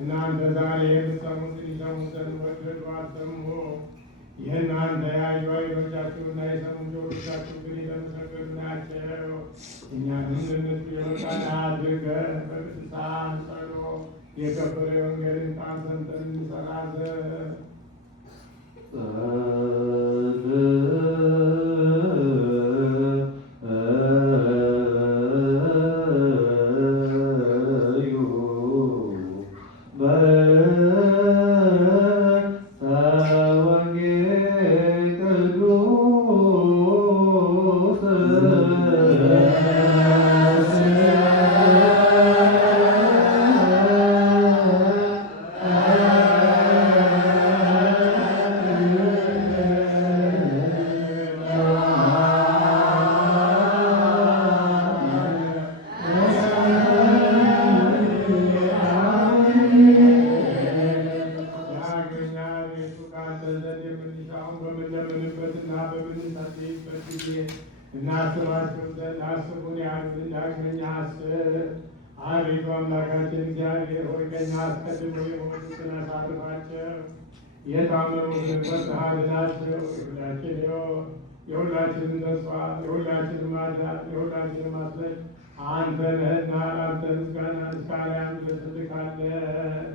እናንተ ዛሬ የምትሰሙትን ይሰሙ ዘንድ ወደዱ አሰሙ። ይህን አንተ ያዩ ዓይኖቻችሁና የሰሙ ጆሮቻችሁ ግን የተመሰገኑ ናቸው። እኛንም ለእነሱ የበቃን አድርገን በቅዱሳን ጸሎት የከበረ የወንጌልን ቃል ሰምተን እንሰራ ዘንድ እናስባቸው ዘንድ አስቡን ያህል ዳግመኛ አስብ። አቤቱ አምላካችን እግዚአብሔር ሆይ ከእኛ አስቀድሞ የሞቱትን አሳርፋቸው፣ የታመሙትን ፈጥነህ አድናቸው። የሁላችንም ተስፋ፣ የሁላችንም ማዳን፣ የሁላችንም ማስለኝ አንተ ነህና ለአንተ ምስጋና እስካርያም ድረስ እንልካለን።